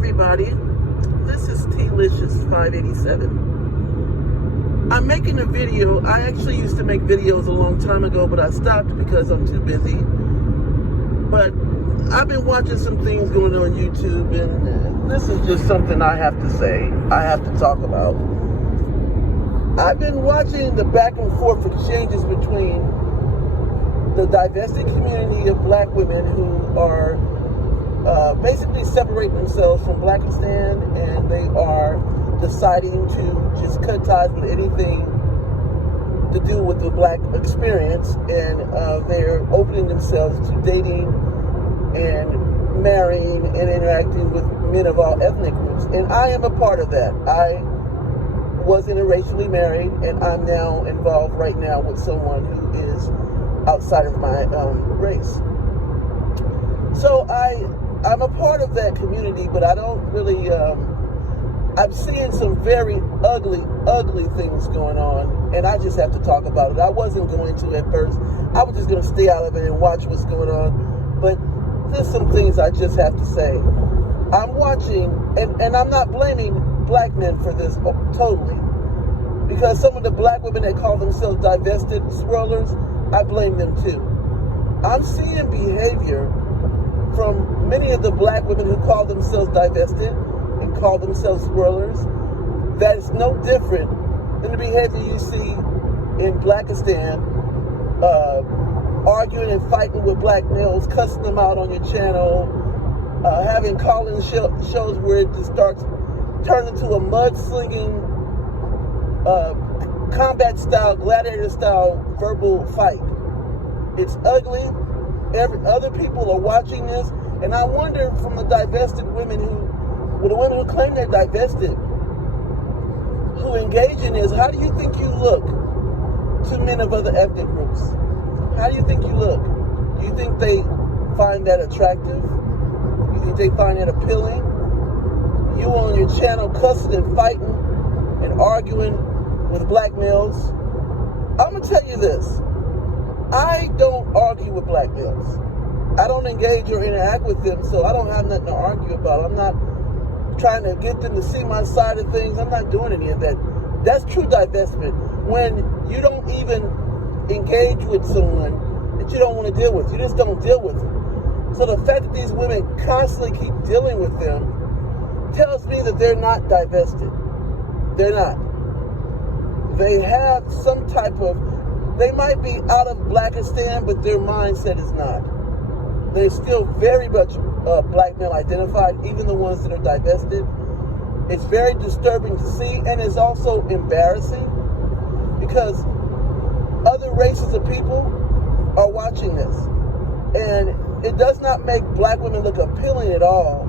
everybody. This is T-Licious587. I'm making a video. I actually used to make videos a long time ago, but I stopped because I'm too busy. But I've been watching some things going on YouTube, and this is just something I have to say. I have to talk about. I've been watching the back and forth exchanges between the divested community of black women who are basically separating themselves from Blackistan, and they are deciding to just cut ties with anything to do with the black experience, and they're opening themselves to dating and marrying and interacting with men of all ethnic groups. And I am a part of that. I was interracially married, and I'm now involved right now with someone who is outside of my race. So I'm a part of that community, but I don't really, I'm seeing some very ugly things going on, and I just have to talk about it. I wasn't going to at first. I was just going to stay out of it and watch what's going on, but there's some things I just have to say. I'm watching, and I'm not blaming black men for this totally, because some of the black women that call themselves divested swirlers, I blame them too. I'm seeing behavior from many of the black women who call themselves divested and call themselves swirlers that is no different than the behavior you see in Blackistan, arguing and fighting with black males, cussing them out on your channel, having call-in shows where it just starts turning into a mud-slinging, combat-style, gladiator-style verbal fight. It's ugly. Other people are watching this, and I wonder from the divested women the women who claim they're divested, who engage in this, how do you think you look to men of other ethnic groups? How do you think you look? Do you think they find that attractive? Do you think they find that appealing? You on your channel cussing and fighting and arguing with black males. I'm going to tell you this. I don't argue with black males. I don't engage or interact with them, so I don't have nothing to argue about. I'm not trying to get them to see my side of things. I'm not doing any of that. That's true divestment. When you don't even engage with someone that you don't want to deal with. You just don't deal with them. So the fact that these women constantly keep dealing with them tells me that they're not divested. They're not. They have some type of, they might be out of Blackistan, but their mindset is not. They're still very much black male identified, even the ones that are divested. It's very disturbing to see, and it's also embarrassing because other races of people are watching this. And it does not make black women look appealing at all.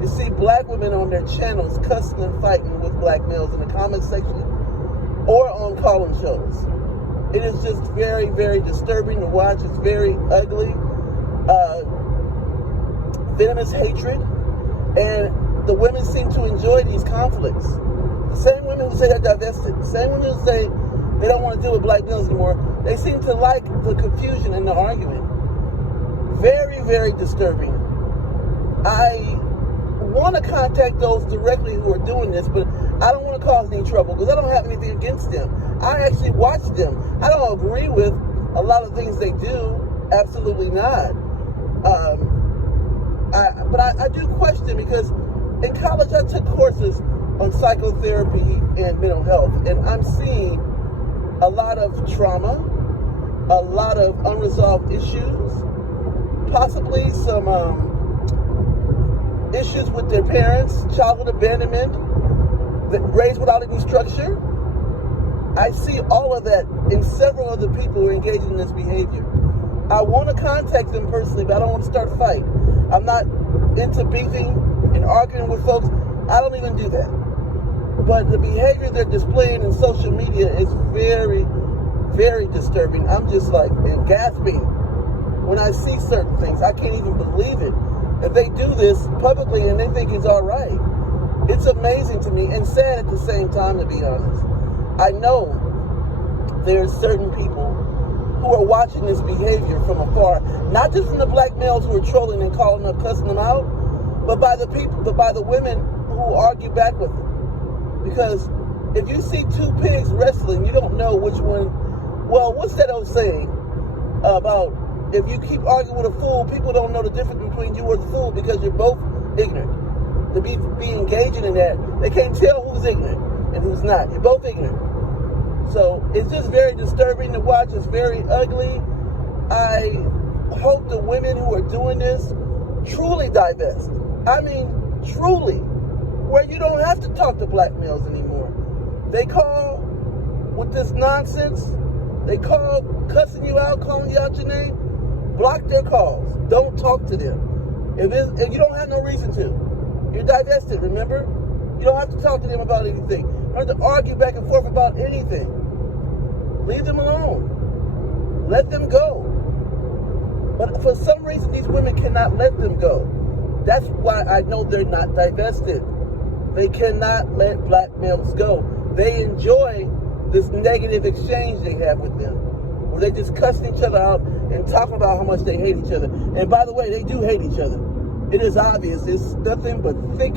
You see black women on their channels cussing and fighting with black males in the comment section or on call-in shows. It is just very, very disturbing to watch. It's very ugly, venomous hatred, and the women seem to enjoy these conflicts. The same women who say they're divested, the same women who say they don't want to deal with black males anymore, they seem to like the confusion and the argument. Very, very disturbing. I want to contact those directly who are doing this, but I don't want to cause any trouble because I don't have anything against them. I actually watch them. I don't agree with a lot of things they do. Absolutely not. But I do question, because in college I took courses on psychotherapy and mental health, and I'm seeing a lot of trauma, a lot of unresolved issues, possibly some issues with their parents, childhood abandonment, raised without any structure. I see all of that in several other people who are engaging in this behavior. I want to contact them personally, but I don't want to start a fight. I'm not into beefing and arguing with folks. I don't even do that. But the behavior they're displaying in social media is very, very disturbing. I'm just like gasping when I see certain things. I can't even believe it. If they do this publicly and they think it's all right, it's amazing to me and sad at the same time, to be honest. I know there's certain people who are watching this behavior from afar, not just from the black males who are trolling and calling up, cussing them out, but by the people, but by the women who argue back with them. Because if you see two pigs wrestling, you don't know which one. Well, what's that old saying about if you keep arguing with a fool, people don't know the difference between you or the fool because you're both ignorant. To be engaging in that, they can't tell who's ignorant and who's not. You're both ignorant. So it's just very disturbing to watch. It's very ugly. I hope the women who are doing this truly divest. I mean, truly. Where you don't have to talk to black males anymore. They call with this nonsense. They call cussing you out, calling you out your name. Block their calls. Don't talk to them. If you don't have no reason to, you're divested, remember? You don't have to talk to them about anything. You don't have to argue back and forth about anything. Leave them alone. Let them go. But for some reason, these women cannot let them go. That's why I know they're not divested. They cannot let black males go. They enjoy this negative exchange they have with them, where they just cussing each other out and talking about how much they hate each other. And by the way, they do hate each other. It is obvious. It's nothing but thick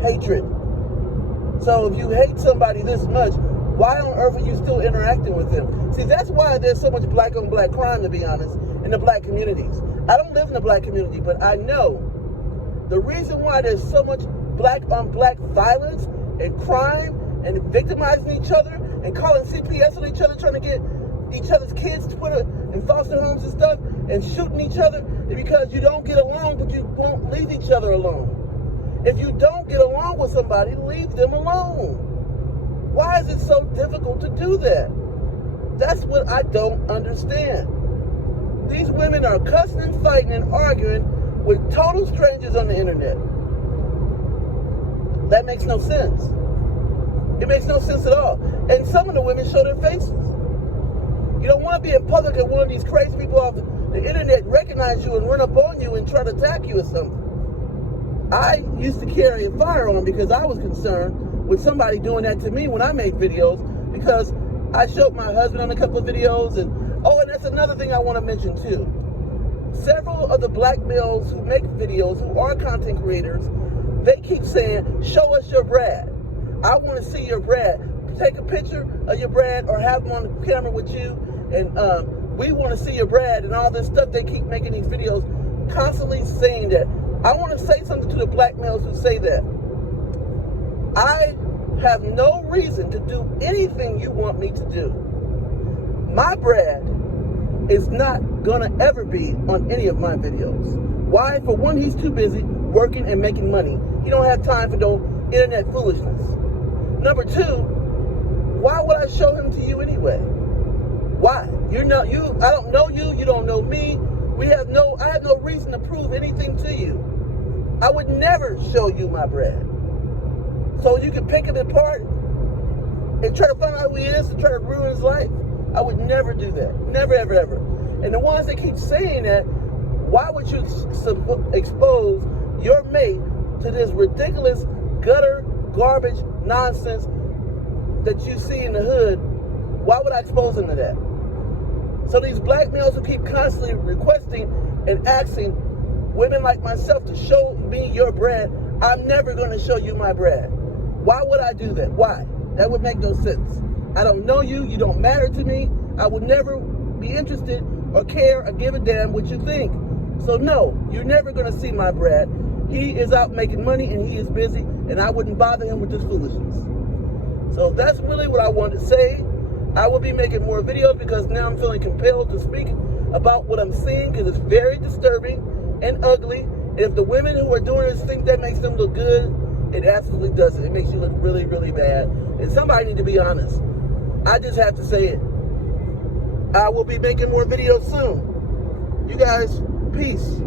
hatred. So if you hate somebody this much, why on earth are you still interacting with them? See, that's why there's so much black on black crime, to be honest, in the black communities. I don't live in the black community, but I know the reason why there's so much black on black violence and crime and victimizing each other and calling CPS on each other, trying to get each other's kids to put in foster homes and stuff, and shooting each other, is because you don't get along, but you won't leave each other alone. If you don't get along with somebody, leave them alone. Why is it so difficult to do that? That's what I don't understand. These women are cussing and fighting and arguing with total strangers on the internet. That makes no sense. It makes no sense at all. And some of the women show their faces. You don't want to be in public and one of these crazy people off the internet recognize you and run up on you and try to attack you or something. I used to carry a firearm because I was concerned with somebody doing that to me when I made videos, because I showed my husband on a couple of videos. And that's another thing I want to mention too. Several of the black males who make videos, who are content creators, they keep saying, show us your Brad. I want to see your Brad. Take a picture of your Brad or have them on the camera with you, and we want to see your Brad and all this stuff. They keep making these videos constantly saying that. I want to say something to the black males who say that. I have no reason to do anything you want me to do. My Brad is not going to ever be on any of my videos. Why? For one, he's too busy working and making money. He don't have time for no internet foolishness. Number two, why would I show him to you anyway? Why? I don't know you, you don't know me. I have no reason to prove anything to you. I would never show you my Brad. So you can pick him apart and try to find out who he is and try to ruin his life. I would never do that. Never, ever, ever. And the ones that keep saying that, why would you expose your mate to this ridiculous gutter, garbage, nonsense that you see in the hood? Why would I expose him to that? So these black males who keep constantly requesting and asking women like myself to show me your Brad, I'm never going to show you my Brad. Why would I do that? Why? That would make no sense. I don't know you. You don't matter to me. I would never be interested or care or give a damn what you think. So no, you're never going to see my Brad. He is out making money and he is busy, and I wouldn't bother him with this foolishness. So that's really what I wanted to say. I will be making more videos because now I'm feeling compelled to speak about what I'm seeing, because it's very disturbing and ugly. And if the women who are doing this think that makes them look good, it absolutely doesn't. It makes you look really, really bad. And somebody need to be honest. I just have to say it. I will be making more videos soon. You guys, peace.